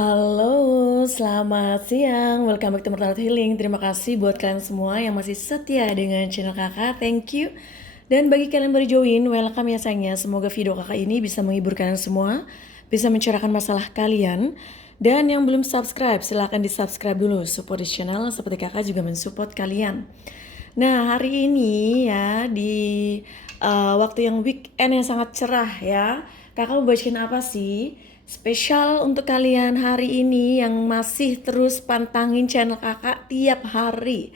Halo, selamat siang. Welcome back to Mortal Healing. Terima kasih buat kalian semua yang masih setia dengan channel kakak. Thank you. Dan bagi kalian yang baru join, welcome ya sayangnya. Semoga video kakak ini bisa menghibur kalian semua, bisa mencerahkan masalah kalian. Dan yang belum subscribe, silahkan di subscribe dulu. Support di channel seperti kakak juga mensupport kalian. Nah, hari ini ya di waktu yang weekend yang sangat cerah ya. Kakak mau bacain apa sih? Spesial untuk kalian hari ini yang masih terus pantangin channel kakak tiap hari.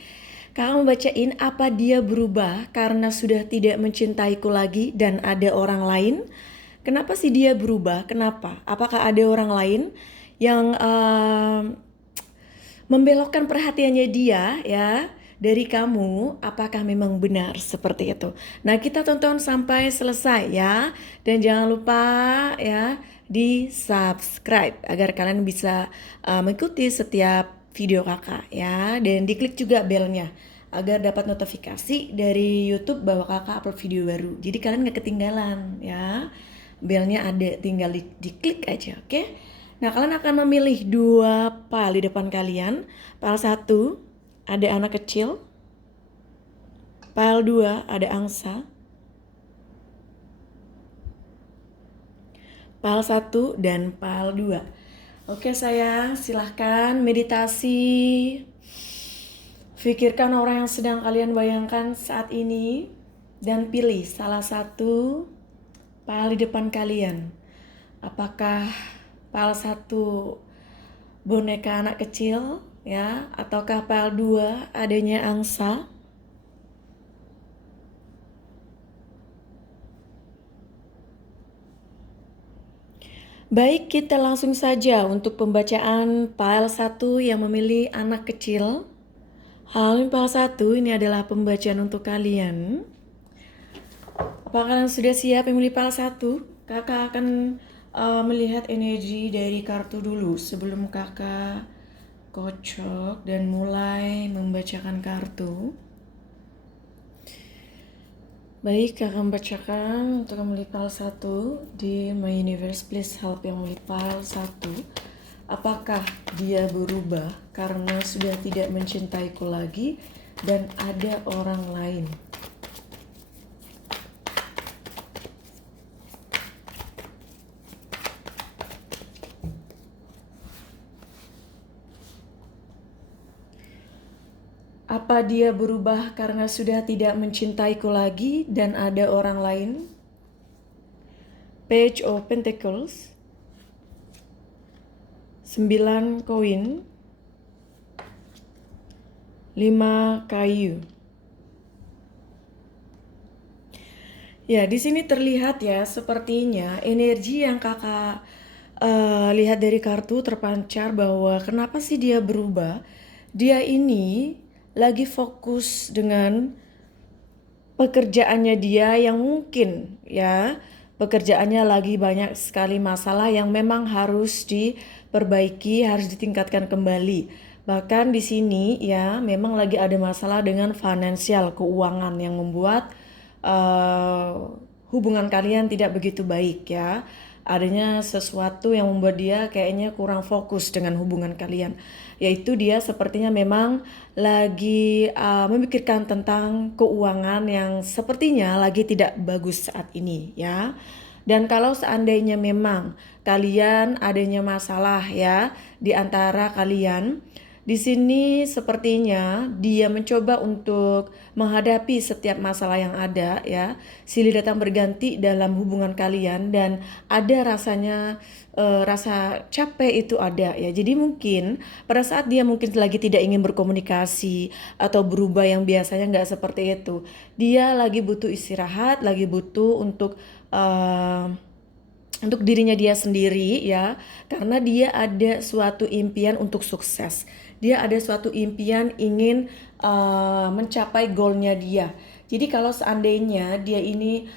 Kakak mau bacain apa dia berubah karena sudah tidak mencintaiku lagi dan ada orang lain. Kenapa sih dia berubah? Kenapa? Apakah ada orang lain yang membelokkan perhatiannya dia ya dari kamu? Apakah memang benar seperti itu? Nah, kita tonton sampai selesai ya. Dan jangan lupa ya di subscribe agar kalian bisa mengikuti setiap video kakak ya. Dan diklik juga belnya agar dapat notifikasi dari YouTube bahwa kakak upload video baru. Jadi kalian gak ketinggalan ya. Belnya ada, tinggal diklik aja, oke? Nah, kalian akan memilih dua pile di depan kalian. Pile 1 ada anak kecil. Pile 2 ada angsa. Pile 1 dan pile 2. Oke sayang, silahkan meditasi. Pikirkan orang yang sedang kalian bayangkan saat ini. Dan pilih salah satu pile di depan kalian. Apakah pile 1 boneka anak kecil ya, ataukah pile 2 adanya angsa? Baik, kita langsung saja untuk pembacaan pile 1 yang memilih anak kecil. Halo pile 1, ini adalah pembacaan untuk kalian. Apakah kalian sudah siap memilih pile 1? Kakak akan melihat energi dari kartu dulu sebelum kakak kocok dan mulai membacakan kartu. Baik, kakak membacakan untuk memilih pile 1 di My Universe. Please help yang memilih pile 1. Apakah dia berubah karena sudah tidak mencintaiku lagi dan ada orang lain? Apa dia berubah karena sudah tidak mencintaiku lagi dan ada orang lain? Page of Pentacles, 9 koin, 5 kayu. Ya, di sini terlihat ya, sepertinya energi yang kakak lihat dari kartu terpancar bahwa kenapa sih dia berubah? Dia ini lagi fokus dengan pekerjaannya dia yang mungkin ya, pekerjaannya lagi banyak sekali masalah yang memang harus diperbaiki, harus ditingkatkan kembali. Bahkan di sini ya memang lagi ada masalah dengan finansial, keuangan yang membuat hubungan kalian tidak begitu baik ya. Adanya sesuatu yang membuat dia kayaknya kurang fokus dengan hubungan kalian. Yaitu dia sepertinya memang lagi memikirkan tentang keuangan yang sepertinya lagi tidak bagus saat ini ya. Dan kalau seandainya memang kalian adanya masalah ya di antara kalian, di sini sepertinya dia mencoba untuk menghadapi setiap masalah yang ada ya. Silih datang berganti dalam hubungan kalian dan ada rasanya rasa capek itu ada ya. Jadi mungkin pada saat dia mungkin lagi tidak ingin berkomunikasi atau berubah yang biasanya nggak seperti itu. Dia lagi butuh istirahat, lagi butuh untuk dirinya dia sendiri ya, karena dia ada suatu impian untuk sukses. Dia ada suatu impian ingin mencapai goalnya dia. Jadi kalau seandainya dia ini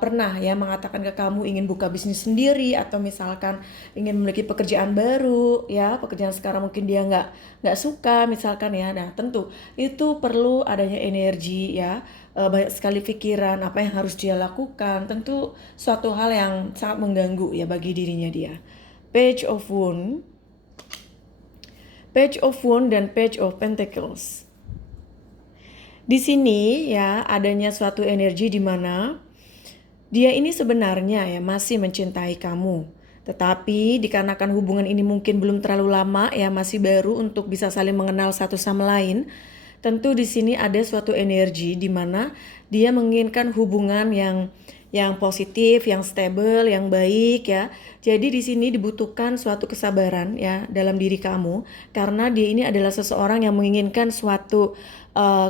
pernah ya mengatakan ke kamu ingin buka bisnis sendiri atau misalkan ingin memiliki pekerjaan baru ya, pekerjaan sekarang mungkin dia nggak suka misalkan ya. Nah tentu itu perlu adanya energi ya, banyak sekali pikiran apa yang harus dia lakukan. Tentu suatu hal yang sangat mengganggu ya bagi dirinya dia. Page of Wound, Page of Wands dan Page of Pentacles. Di sini ya adanya suatu energi di mana dia ini sebenarnya ya masih mencintai kamu. Tetapi dikarenakan hubungan ini mungkin belum terlalu lama ya, masih baru untuk bisa saling mengenal satu sama lain. Tentu di sini ada suatu energi di mana dia menginginkan hubungan yang positif, yang stable, yang baik ya. Jadi di sini dibutuhkan suatu kesabaran ya dalam diri kamu, karena dia ini adalah seseorang yang menginginkan suatu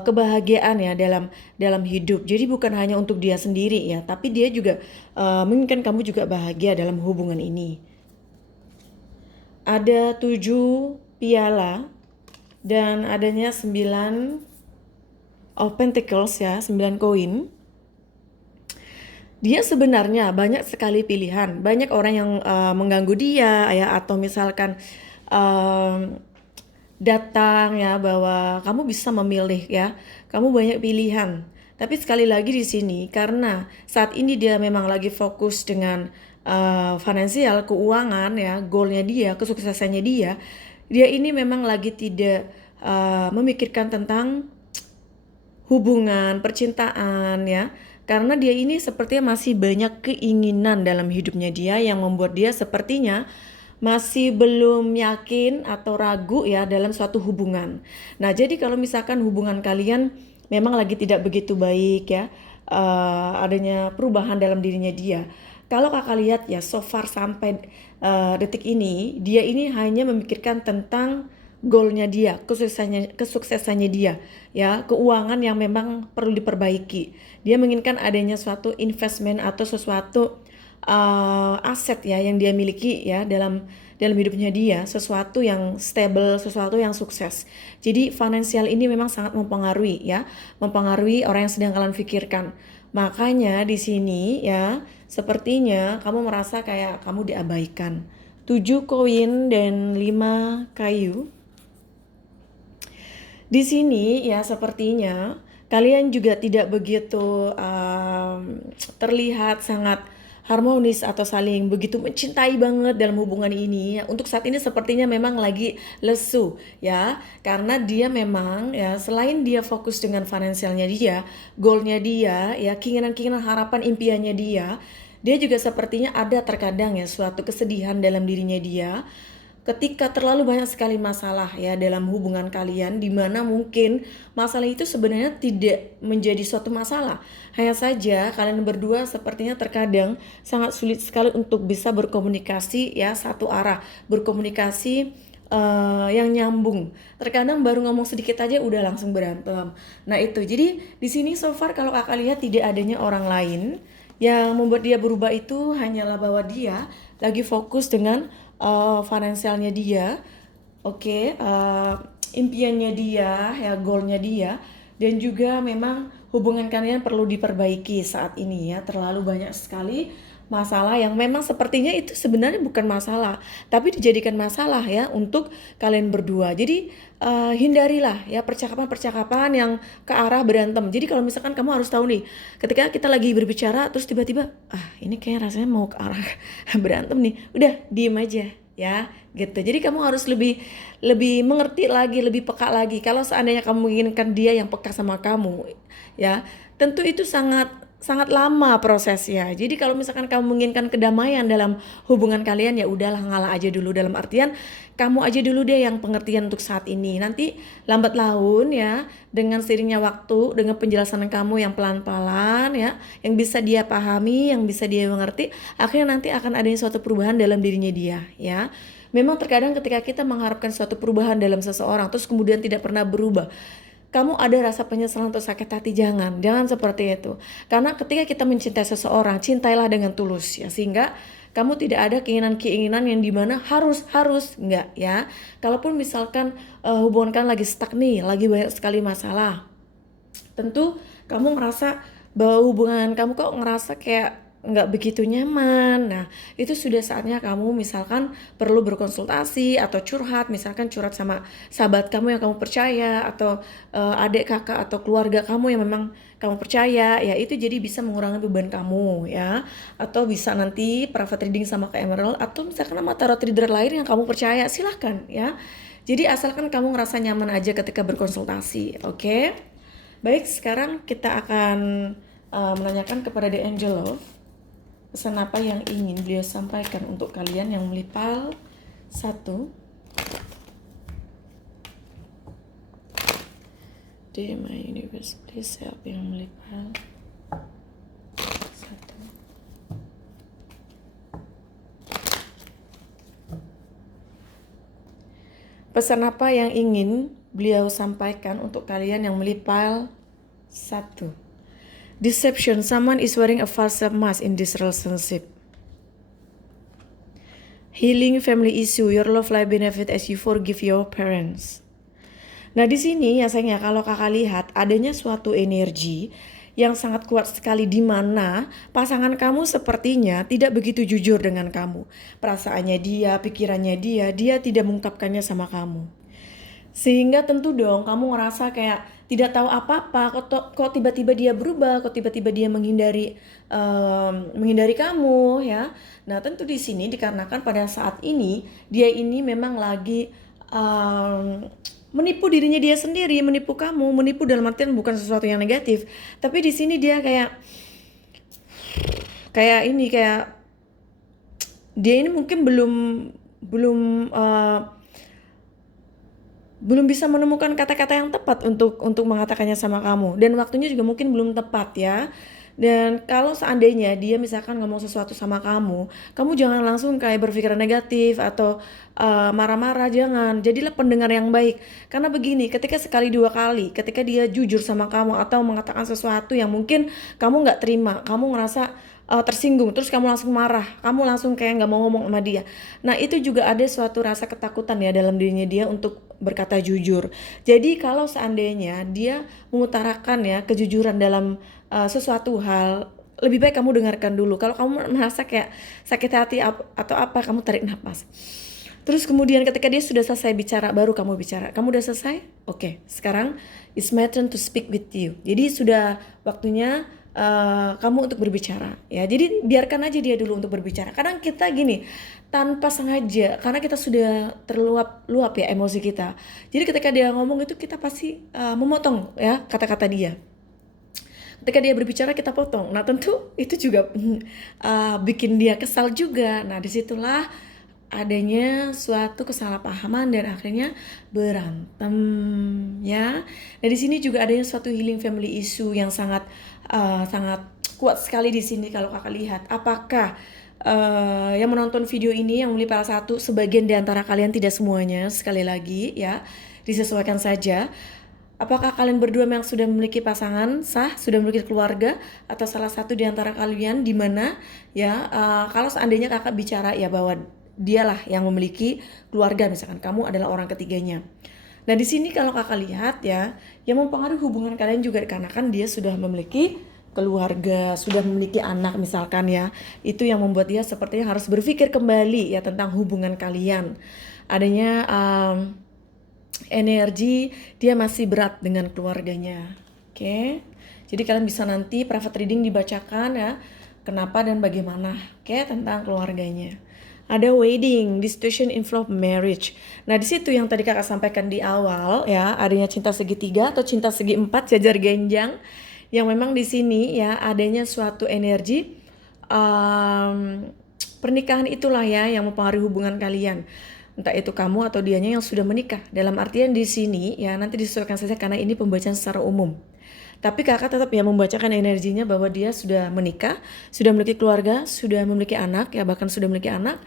kebahagiaan ya dalam hidup. Jadi bukan hanya untuk dia sendiri ya, tapi dia juga menginginkan kamu juga bahagia dalam hubungan ini. Ada 7 piala dan adanya 9 of Pentacles ya, 9 koin. Dia sebenarnya banyak sekali pilihan, banyak orang yang mengganggu dia ya, atau misalkan datang ya bahwa kamu bisa memilih ya, kamu banyak pilihan. Tapi sekali lagi di sini karena saat ini dia memang lagi fokus dengan finansial, keuangan ya, goalnya dia, kesuksesannya dia ini memang lagi tidak memikirkan tentang hubungan, percintaan ya. Karena dia ini sepertinya masih banyak keinginan dalam hidupnya dia yang membuat dia sepertinya masih belum yakin atau ragu ya dalam suatu hubungan. Nah, jadi kalau misalkan hubungan kalian memang lagi tidak begitu baik ya, adanya perubahan dalam dirinya dia. Kalau kakak lihat ya, so far sampai detik ini, dia ini hanya memikirkan tentang goalnya dia, kesuksesannya dia, ya, keuangan yang memang perlu diperbaiki. Dia menginginkan adanya suatu investment atau sesuatu aset ya yang dia miliki ya dalam hidupnya dia, sesuatu yang stable, sesuatu yang sukses. Jadi finansial ini memang sangat mempengaruhi ya, mempengaruhi orang yang sedang kalian pikirkan. Makanya di sini ya, sepertinya kamu merasa kayak kamu diabaikan. 7 koin dan 5 kayu. Di sini ya sepertinya kalian juga tidak begitu terlihat sangat harmonis atau saling begitu mencintai banget dalam hubungan ini. Untuk saat ini sepertinya memang lagi lesu ya, karena dia memang ya selain dia fokus dengan finansialnya dia, goalnya dia ya, keinginan-keinginan, harapan, impiannya dia juga sepertinya ada terkadang ya suatu kesedihan dalam dirinya dia ketika terlalu banyak sekali masalah ya dalam hubungan kalian, di mana mungkin masalah itu sebenarnya tidak menjadi suatu masalah. Hanya saja kalian berdua sepertinya terkadang sangat sulit sekali untuk bisa berkomunikasi ya satu arah, berkomunikasi yang nyambung. Terkadang baru ngomong sedikit aja udah langsung berantem. Nah itu, jadi di sini so far kalau kakak lihat tidak adanya orang lain yang membuat dia berubah, itu hanyalah bahwa dia lagi fokus dengan finansialnya dia, oke, impiannya dia, ya goalnya dia, dan juga memang hubungan kalian perlu diperbaiki saat ini ya. Terlalu banyak sekali masalah yang memang sepertinya itu sebenarnya bukan masalah, tapi dijadikan masalah ya untuk kalian berdua. Jadi hindarilah ya percakapan-percakapan yang ke arah berantem. Jadi kalau misalkan kamu harus tahu nih, ketika kita lagi berbicara terus tiba-tiba ini kayak rasanya mau ke arah berantem nih, udah diem aja ya gitu. Jadi kamu harus lebih mengerti lagi, lebih peka lagi. Kalau seandainya kamu menginginkan dia yang peka sama kamu ya, tentu itu sangat lama prosesnya. Jadi kalau misalkan kamu menginginkan kedamaian dalam hubungan kalian, ya udahlah ngalah aja dulu, dalam artian kamu aja dulu deh yang pengertian untuk saat ini. Nanti lambat laun ya, dengan seiringnya waktu, dengan penjelasan kamu yang pelan-pelan ya, yang bisa dia pahami, yang bisa dia mengerti, akhirnya nanti akan ada suatu perubahan dalam dirinya dia ya. Memang terkadang ketika kita mengharapkan suatu perubahan dalam seseorang terus kemudian tidak pernah berubah, kamu ada rasa penyesalan atau sakit hati, jangan seperti itu. Karena ketika kita mencintai seseorang, cintailah dengan tulus ya, sehingga kamu tidak ada keinginan-keinginan yang dimana harus enggak ya. Kalaupun misalkan hubungan kan lagi stuck nih, lagi banyak sekali masalah, tentu kamu ngerasa bahwa hubungan kamu kok ngerasa kayak nggak begitu nyaman. Nah itu sudah saatnya kamu misalkan perlu berkonsultasi atau curhat, misalkan curhat sama sahabat kamu yang kamu percaya, atau adik kakak atau keluarga kamu yang memang kamu percaya ya, itu jadi bisa mengurangi beban kamu ya. Atau bisa nanti private reading sama ke Emerald, atau misalkan sama tarot reader lain yang kamu percaya, silahkan ya. Jadi asalkan kamu ngerasa nyaman aja ketika berkonsultasi, oke? Baik, sekarang kita akan menanyakan kepada The Angel, pesan apa yang ingin beliau sampaikan untuk kalian yang memilih pile 1. Dear my universe, please help yang memilih pile 1. Pesan apa yang ingin beliau sampaikan untuk kalian yang memilih pile 1. Deception, someone is wearing a false mask in this relationship. Healing family issue, your love life benefit as you forgive your parents. Nah di sini ya sayangnya kalau kakak lihat adanya suatu energi yang sangat kuat sekali di mana pasangan kamu sepertinya tidak begitu jujur dengan kamu. Perasaannya dia, pikirannya dia tidak mengungkapkannya sama kamu. Sehingga tentu dong kamu ngerasa kayak tidak tahu apa-apa, kok tiba-tiba dia berubah, kok tiba-tiba dia menghindari kamu ya. Nah tentu di sini dikarenakan pada saat ini dia ini memang lagi menipu dirinya dia sendiri, menipu kamu, menipu dalam artian bukan sesuatu yang negatif, tapi di sini dia kayak dia ini mungkin belum bisa menemukan kata-kata yang tepat untuk mengatakannya sama kamu, dan waktunya juga mungkin belum tepat ya. Dan kalau seandainya dia misalkan ngomong sesuatu sama kamu jangan langsung kayak berpikiran negatif atau marah-marah, jangan. Jadilah pendengar yang baik. Karena begini, ketika sekali dua kali, ketika dia jujur sama kamu atau mengatakan sesuatu yang mungkin kamu gak terima, kamu ngerasa tersinggung, terus kamu langsung marah, kamu langsung kayak gak mau ngomong sama dia. Nah itu juga ada suatu rasa ketakutan ya dalam dirinya dia untuk berkata jujur. Jadi kalau seandainya dia mengutarakan ya kejujuran dalam sesuatu hal, lebih baik kamu dengarkan dulu. Kalau kamu merasa kayak sakit hati atau apa, kamu tarik nafas. Terus kemudian ketika dia sudah selesai bicara, baru kamu bicara. Kamu udah selesai? Oke, sekarang it's my turn to speak with you. Jadi sudah waktunya kamu untuk berbicara ya. Jadi biarkan aja dia dulu untuk berbicara. Kadang kita gini, tanpa sengaja, karena kita sudah terluap ya emosi kita. Jadi ketika dia ngomong itu kita pasti memotong ya kata-kata dia. Ketika dia berbicara kita potong. Nah tentu itu juga bikin dia kesal juga. Nah disitulah adanya suatu kesalahpahaman dan akhirnya berantem ya. Nah di sini juga adanya suatu healing family issue yang sangat kuat sekali di sini kalau kakak lihat. Apakah yang menonton video ini yang memilih pile 1, sebagian di antara kalian, tidak semuanya, sekali lagi ya, disesuaikan saja. Apakah kalian berdua memang sudah memiliki pasangan sah, sudah memiliki keluarga, atau salah satu di antara kalian di mana ya kalau seandainya kakak bicara ya bahwa dialah yang memiliki keluarga, misalkan kamu adalah orang ketiganya. Nah di sini kalau kakak lihat ya, yang mempengaruhi hubungan kalian juga dikarenakan dia sudah memiliki keluarga, sudah memiliki anak misalkan ya. Itu yang membuat dia sepertinya harus berpikir kembali ya tentang hubungan kalian. Adanya energi dia masih berat dengan keluarganya. Oke. Jadi kalian bisa nanti private reading dibacakan ya, kenapa dan bagaimana, oke, tentang keluarganya. Ada wedding, situation involve marriage. Nah di situ yang tadi kakak sampaikan di awal ya, adanya cinta segitiga atau cinta segi 4 jajar genjang, yang memang di sini ya adanya suatu energi pernikahan itulah ya yang mempengaruhi hubungan kalian. Entah itu kamu atau dianya yang sudah menikah. Dalam artian di sini ya nanti disesuaikan saja karena ini pembacaan secara umum. Tapi kakak tetap ya membacakan energinya bahwa dia sudah menikah, sudah memiliki keluarga, sudah memiliki anak ya, bahkan sudah memiliki anak.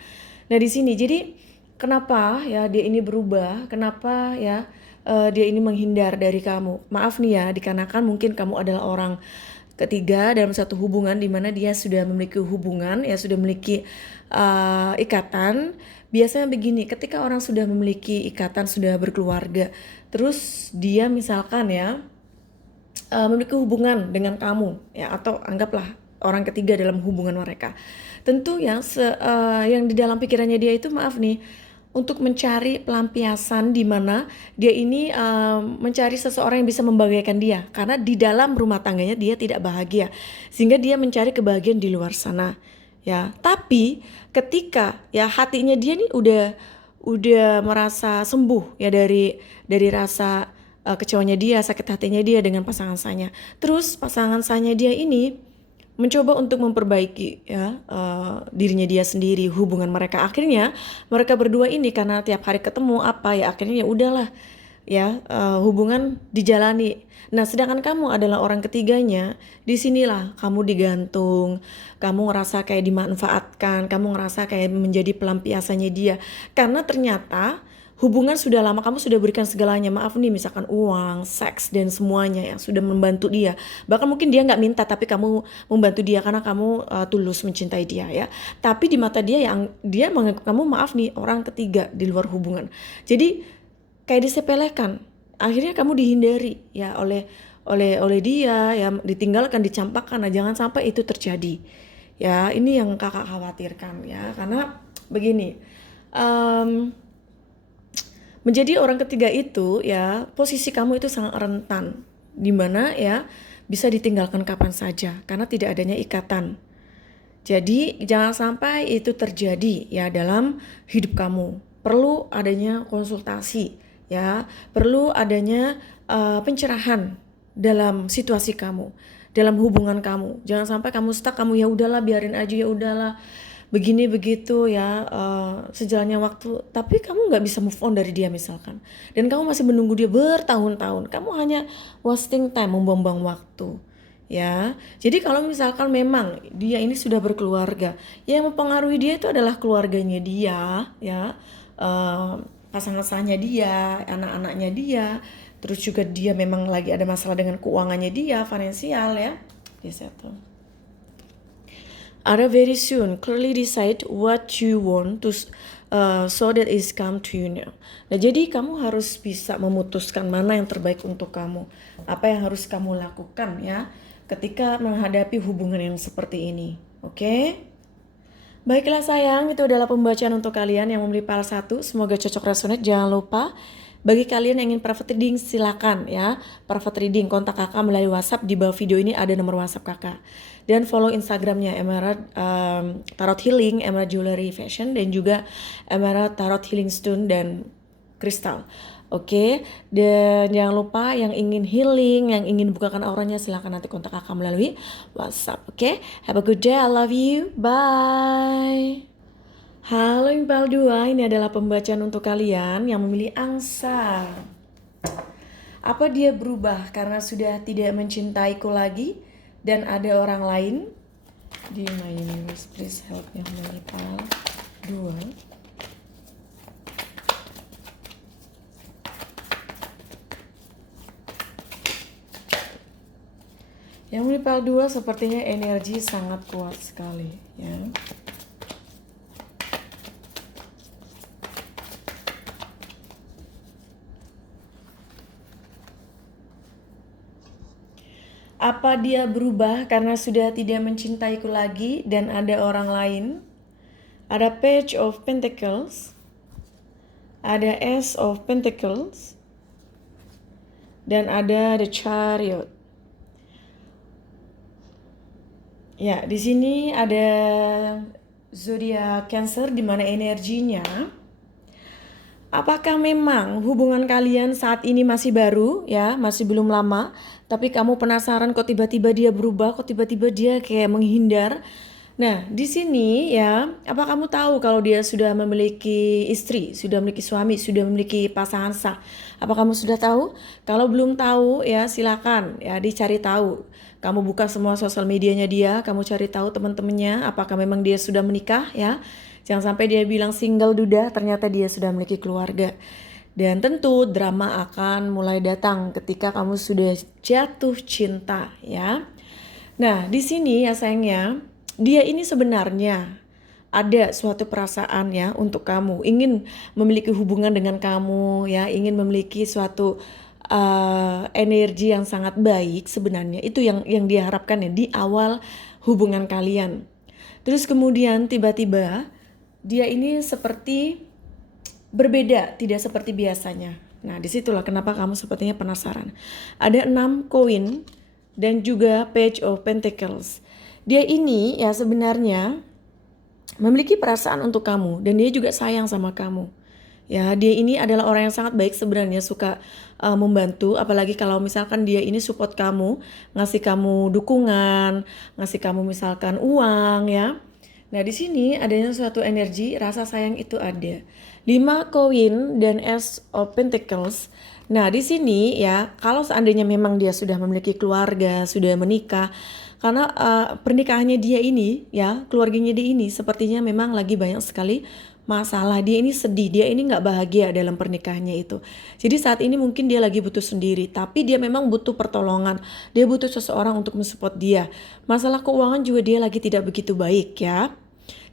Nah di sini jadi kenapa ya dia ini berubah? Kenapa ya dia ini menghindar dari kamu? Maaf nih ya, dikarenakan mungkin kamu adalah orang ketiga dalam satu hubungan di mana dia sudah memiliki hubungan ya, sudah memiliki ikatan. Biasanya begini, ketika orang sudah memiliki ikatan, sudah berkeluarga, terus dia misalkan ya memiliki hubungan dengan kamu ya, atau anggaplah orang ketiga dalam hubungan mereka. Tentu ya yang di dalam pikirannya dia itu, maaf nih, untuk mencari pelampiasan di mana dia ini mencari seseorang yang bisa membahagiakan dia, karena di dalam rumah tangganya dia tidak bahagia, sehingga dia mencari kebahagiaan di luar sana ya. Tapi ketika ya hatinya dia nih udah merasa sembuh ya dari rasa kecewanya dia, sakit hatinya dia dengan pasangan sahnya. Terus pasangan sahnya dia ini mencoba untuk memperbaiki ya dirinya dia sendiri, hubungan mereka. Akhirnya mereka berdua ini karena tiap hari ketemu apa ya, akhirnya ya udahlah ya hubungan dijalani. Nah, sedangkan kamu adalah orang ketiganya, disinilah kamu digantung, kamu ngerasa kayak dimanfaatkan, kamu ngerasa kayak menjadi pelampiasannya dia. Karena ternyata hubungan sudah lama, kamu sudah berikan segalanya, maaf nih misalkan uang, seks, dan semuanya yang sudah membantu dia. Bahkan mungkin dia nggak minta, tapi kamu membantu dia karena kamu tulus mencintai dia ya. Tapi di mata dia yang dia menganggap kamu maaf nih orang ketiga di luar hubungan. Jadi kayak disepelekan. Akhirnya kamu dihindari ya oleh dia ya, ditinggalkan, dicampakkan. Nah, jangan sampai itu terjadi. Ya, ini yang kakak khawatirkan ya, karena begini. Menjadi orang ketiga itu ya, posisi kamu itu sangat rentan, dimana ya bisa ditinggalkan kapan saja karena tidak adanya ikatan. Jadi jangan sampai itu terjadi ya dalam hidup kamu. Perlu adanya konsultasi ya, perlu adanya pencerahan dalam situasi kamu, dalam hubungan kamu. Jangan sampai kamu stuck, kamu ya udahlah biarin aja, ya udahlah begini begitu ya sejalannya waktu, tapi kamu nggak bisa move on dari dia misalkan, dan kamu masih menunggu dia bertahun-tahun, kamu hanya wasting time, membuang-buang waktu. Ya, jadi kalau misalkan memang dia ini sudah berkeluarga, yang mempengaruhi dia itu adalah keluarganya dia, ya, pasangan sahnya dia, anak-anaknya dia, terus juga dia memang lagi ada masalah dengan keuangannya dia, finansial ya, di situ. Ada very soon, clearly decide what you want to so that is come to you now. Nah, jadi kamu harus bisa memutuskan mana yang terbaik untuk kamu, apa yang harus kamu lakukan ya ketika menghadapi hubungan yang seperti ini. Oke? Baiklah sayang, itu adalah pembacaan untuk kalian yang memilih file 1. Semoga cocok resonate. Jangan lupa bagi kalian yang ingin private reading silakan ya. Private reading kontak kakak melalui WhatsApp, di bawah video ini ada nomor WhatsApp kakak. Dan follow Instagramnya Emerald Tarot Healing, Emerald Jewelry Fashion, dan juga Emerald Tarot Healing Stone dan Kristal. Oke, dan jangan lupa yang ingin healing, yang ingin bukakan auranya, silahkan nanti kontak kakak melalui WhatsApp. Oke, have a good day, I love you, bye. Halo Impal 2, ini adalah pembacaan untuk kalian yang memilih angsa. Apa dia berubah karena sudah tidak mencintaiku lagi dan ada orang lain? Dear my universe, please help me memilih Impal 2. Yang menipal 2 sepertinya energi sangat kuat sekali ya. Apa dia berubah karena sudah tidak mencintaiku lagi dan ada orang lain? Ada Page of Pentacles, ada Ace of Pentacles, dan ada The Chariot. Ya, di sini ada zodiak Cancer di mana energinya. Apakah memang hubungan kalian saat ini masih baru ya, masih belum lama, tapi kamu penasaran kok tiba-tiba dia berubah, kok tiba-tiba dia kayak menghindar. Nah, di sini ya, apa kamu tahu kalau dia sudah memiliki istri, sudah memiliki suami, sudah memiliki pasangan sah? Apa kamu sudah tahu? Kalau belum tahu ya silakan ya dicari tahu. Kamu buka semua sosial medianya dia, kamu cari tahu teman-temannya, apakah memang dia sudah menikah ya. Jangan sampai dia bilang single duda, ternyata dia sudah memiliki keluarga. Dan tentu drama akan mulai datang ketika kamu sudah jatuh cinta ya. Nah, di sini ya sayangnya, dia ini sebenarnya ada suatu perasaan ya untuk kamu, ingin memiliki hubungan dengan kamu ya, ingin memiliki suatu energi yang sangat baik sebenarnya. Itu yang diharapkan ya di awal hubungan kalian. Terus kemudian tiba-tiba dia ini seperti berbeda, tidak seperti biasanya. Nah, disitulah kenapa kamu sepertinya penasaran. Ada 6 koin dan juga Page of Pentacles. Dia ini ya sebenarnya memiliki perasaan untuk kamu dan dia juga sayang sama kamu. Ya, dia ini adalah orang yang sangat baik sebenarnya, suka membantu, apalagi kalau misalkan dia ini support kamu, ngasih kamu dukungan, ngasih kamu misalkan uang ya. Nah, di sini adanya suatu energi rasa sayang itu ada. 5 koin dan Ace of Pentacles. Nah, di sini ya, kalau seandainya memang dia sudah memiliki keluarga, sudah menikah, karena pernikahannya dia ini ya, keluarganya dia ini sepertinya memang lagi banyak sekali masalah. Dia ini sedih, dia ini nggak bahagia dalam pernikahannya itu. Jadi saat ini mungkin dia lagi butuh sendiri, tapi dia memang butuh pertolongan. Dia butuh seseorang untuk mensupport dia. Masalah keuangan juga dia lagi tidak begitu baik ya.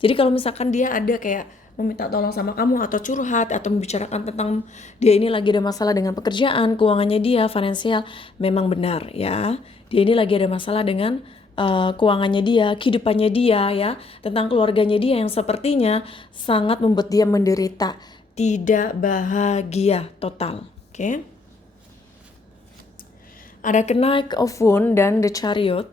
Jadi kalau misalkan dia ada kayak meminta tolong sama kamu atau curhat atau membicarakan tentang dia ini lagi ada masalah dengan pekerjaan, keuangannya dia, finansial, memang benar ya. Dia ini lagi ada masalah dengan keuangannya dia, kehidupannya dia ya, tentang keluarganya dia yang sepertinya sangat membuat dia menderita, tidak bahagia total. Oke. Ada Knight of Wands dan The Chariot.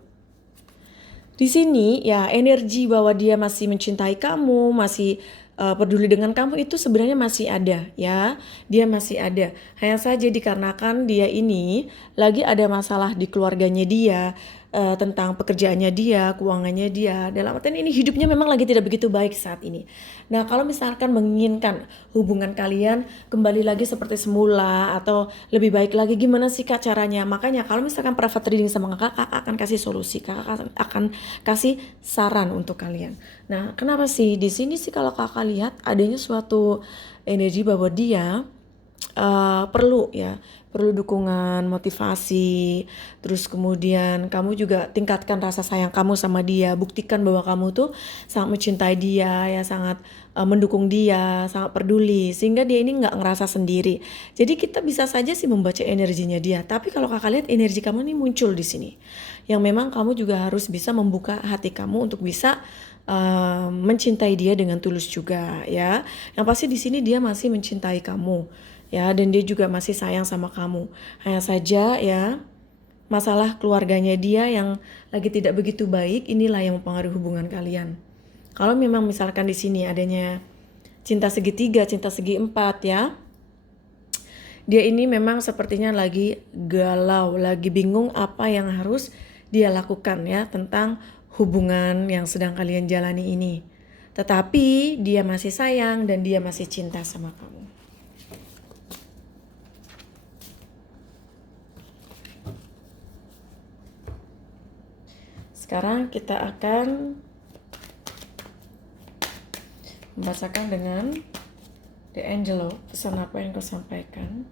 Di sini ya energi bahwa dia masih mencintai kamu, masih peduli dengan kamu itu sebenarnya masih ada ya. Dia masih ada. Hanya saja dikarenakan dia ini lagi ada masalah di keluarganya dia, tentang pekerjaannya dia, keuangannya dia. Dalam artian ini hidupnya memang lagi tidak begitu baik saat ini. Nah, kalau misalkan menginginkan hubungan kalian kembali lagi seperti semula atau lebih baik lagi, gimana sih Kak caranya? Makanya kalau misalkan private reading sama kakak akan kasih solusi, kakak akan kasih saran untuk kalian. Nah, kenapa sih di sini sih kalau kakak lihat adanya suatu energi bahwa dia perlu dukungan, motivasi, terus kemudian kamu juga tingkatkan rasa sayang kamu sama dia, buktikan bahwa kamu tuh sangat mencintai dia, ya sangat mendukung dia, sangat peduli, sehingga dia ini nggak ngerasa sendiri. Jadi kita bisa saja sih membaca energinya dia, tapi kalau kakak lihat energi kamu ini muncul di sini, yang memang kamu juga harus bisa membuka hati kamu untuk bisa mencintai dia dengan tulus juga ya. Yang pasti di sini dia masih mencintai kamu ya, dan dia juga masih sayang sama kamu. Hanya saja ya masalah keluarganya dia yang lagi tidak begitu baik, inilah yang mempengaruhi hubungan kalian. Kalau memang misalkan di sini adanya cinta segitiga, cinta segi empat ya, dia ini memang sepertinya lagi galau, lagi bingung apa yang harus dia lakukan ya tentang hubungan yang sedang kalian jalani ini. Tetapi dia masih sayang dan dia masih cinta sama kamu. Sekarang kita akan membacakan dengan The Angelo, pesan apa yang kau sampaikan.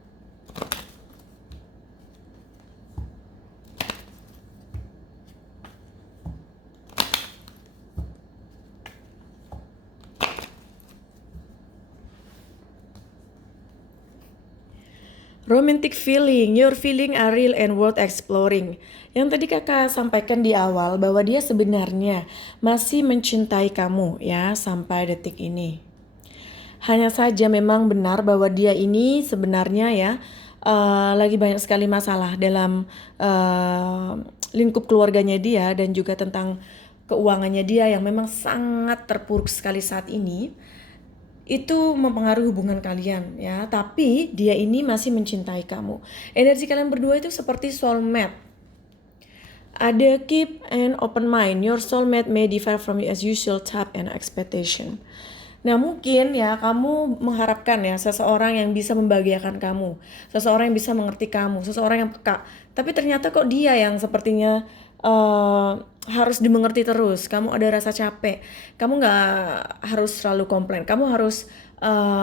Romantic feeling, your feeling are real and worth exploring. Yang tadi kakak sampaikan di awal bahwa dia sebenarnya masih mencintai kamu ya sampai detik ini. Hanya saja memang benar bahwa dia ini sebenarnya ya lagi banyak sekali masalah dalam lingkup keluarganya dia dan juga tentang keuangannya dia yang memang sangat terpuruk sekali saat ini. Itu mempengaruhi hubungan kalian ya, tapi dia ini masih mencintai kamu. Energi kalian berdua itu seperti soulmate. Ada keep an open mind, your soulmate may differ from you as usual type and expectation. Nah mungkin ya kamu mengharapkan ya seseorang yang bisa membahagiakan kamu, seseorang yang bisa mengerti kamu, seseorang yang peka. Tapi ternyata kok dia yang sepertinya harus dimengerti terus. Kamu ada rasa capek. Kamu nggak harus selalu komplain. Kamu harus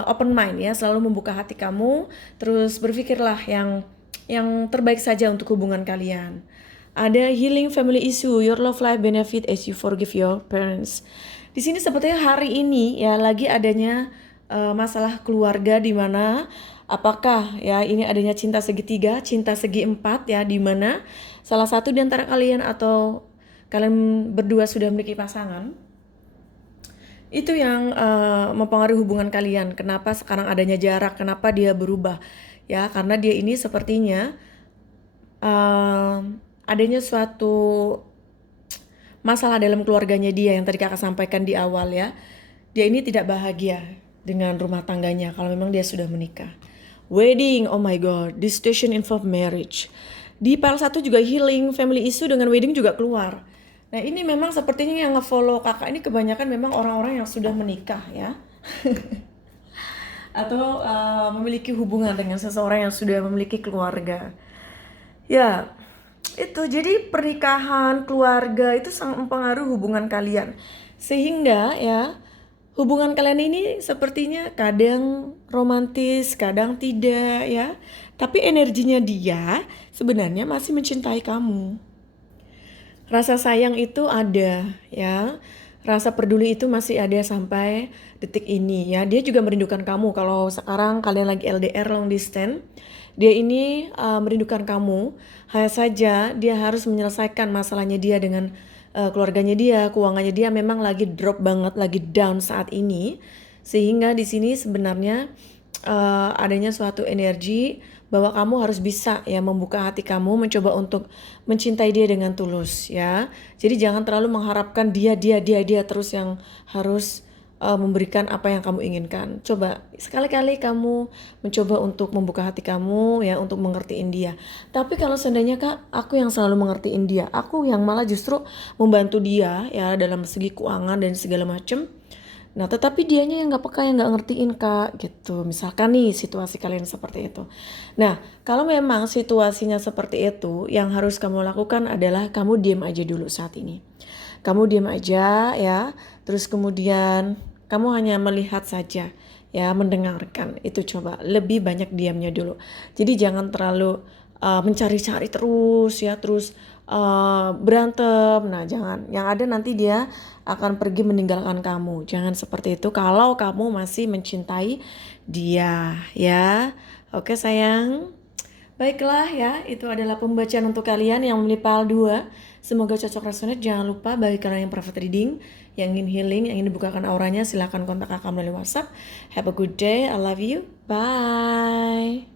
open mind ya, selalu membuka hati kamu. Terus berpikirlah yang terbaik saja untuk hubungan kalian. Ada healing family issue, your love life benefit as you forgive your parents. Di sini sepertinya hari ini ya lagi adanya masalah keluarga di mana apakah ya ini adanya cinta segitiga, cinta segi empat ya, di mana salah satu di antara kalian atau kalian berdua sudah memiliki pasangan. Itu yang mempengaruhi hubungan kalian. Kenapa sekarang adanya jarak? Kenapa dia berubah? Ya, karena dia ini sepertinya adanya suatu masalah dalam keluarganya dia yang tadi kakak sampaikan di awal ya. Dia ini tidak bahagia. dengan rumah tangganya kalau memang dia sudah menikah. Wedding, oh my god, this situation involve marriage. Di pile 1 juga healing, family issue dengan wedding juga keluar. Nah ini memang sepertinya yang nge-follow kakak ini kebanyakan memang orang-orang yang sudah menikah ya. Atau memiliki hubungan dengan seseorang yang sudah memiliki keluarga. Ya, itu jadi pernikahan, keluarga itu sangat mempengaruhi hubungan kalian. Sehingga ya, hubungan kalian ini sepertinya kadang romantis, kadang tidak ya. Tapi energinya dia sebenarnya masih mencintai kamu. Rasa sayang itu ada ya. Rasa peduli itu masih ada sampai detik ini ya. Dia juga merindukan kamu. Kalau sekarang kalian lagi LDR long distance, dia ini merindukan kamu. Hanya saja dia harus menyelesaikan masalahnya dia dengan keluarganya dia, keuangannya dia memang lagi drop banget, lagi down saat ini. Sehingga di sini sebenarnya adanya suatu energi bahwa kamu harus bisa ya membuka hati kamu, mencoba untuk mencintai dia dengan tulus ya. Jadi jangan terlalu mengharapkan dia terus yang harus memberikan apa yang kamu inginkan. Coba sekali-kali kamu mencoba untuk membuka hati kamu ya, untuk mengertiin dia. Tapi kalau seandainya Kak, aku yang selalu mengertiin dia, aku yang malah justru membantu dia ya dalam segi keuangan dan segala macem. Nah, tetapi dianya yang gak peka, yang gak ngertiin Kak, gitu. Misalkan nih situasi kalian seperti itu. Nah, kalau memang situasinya seperti itu, yang harus kamu lakukan adalah kamu diam aja dulu saat ini. Kamu diam aja ya, terus kemudian kamu hanya melihat saja ya, mendengarkan. Itu coba, lebih banyak diamnya dulu. Jadi jangan terlalu mencari-cari terus ya, terus berantem. Nah jangan, yang ada nanti dia akan pergi meninggalkan kamu. Jangan seperti itu kalau kamu masih mencintai dia ya. Oke sayang. Baiklah ya, itu adalah pembacaan untuk kalian yang memilih pile 2. Semoga cocok resonate. Jangan lupa bagi kalian yang private reading, yang ingin healing, yang ingin dibukakan auranya, silahkan kontak kakak melalui WhatsApp. Have a good day, I love you, bye.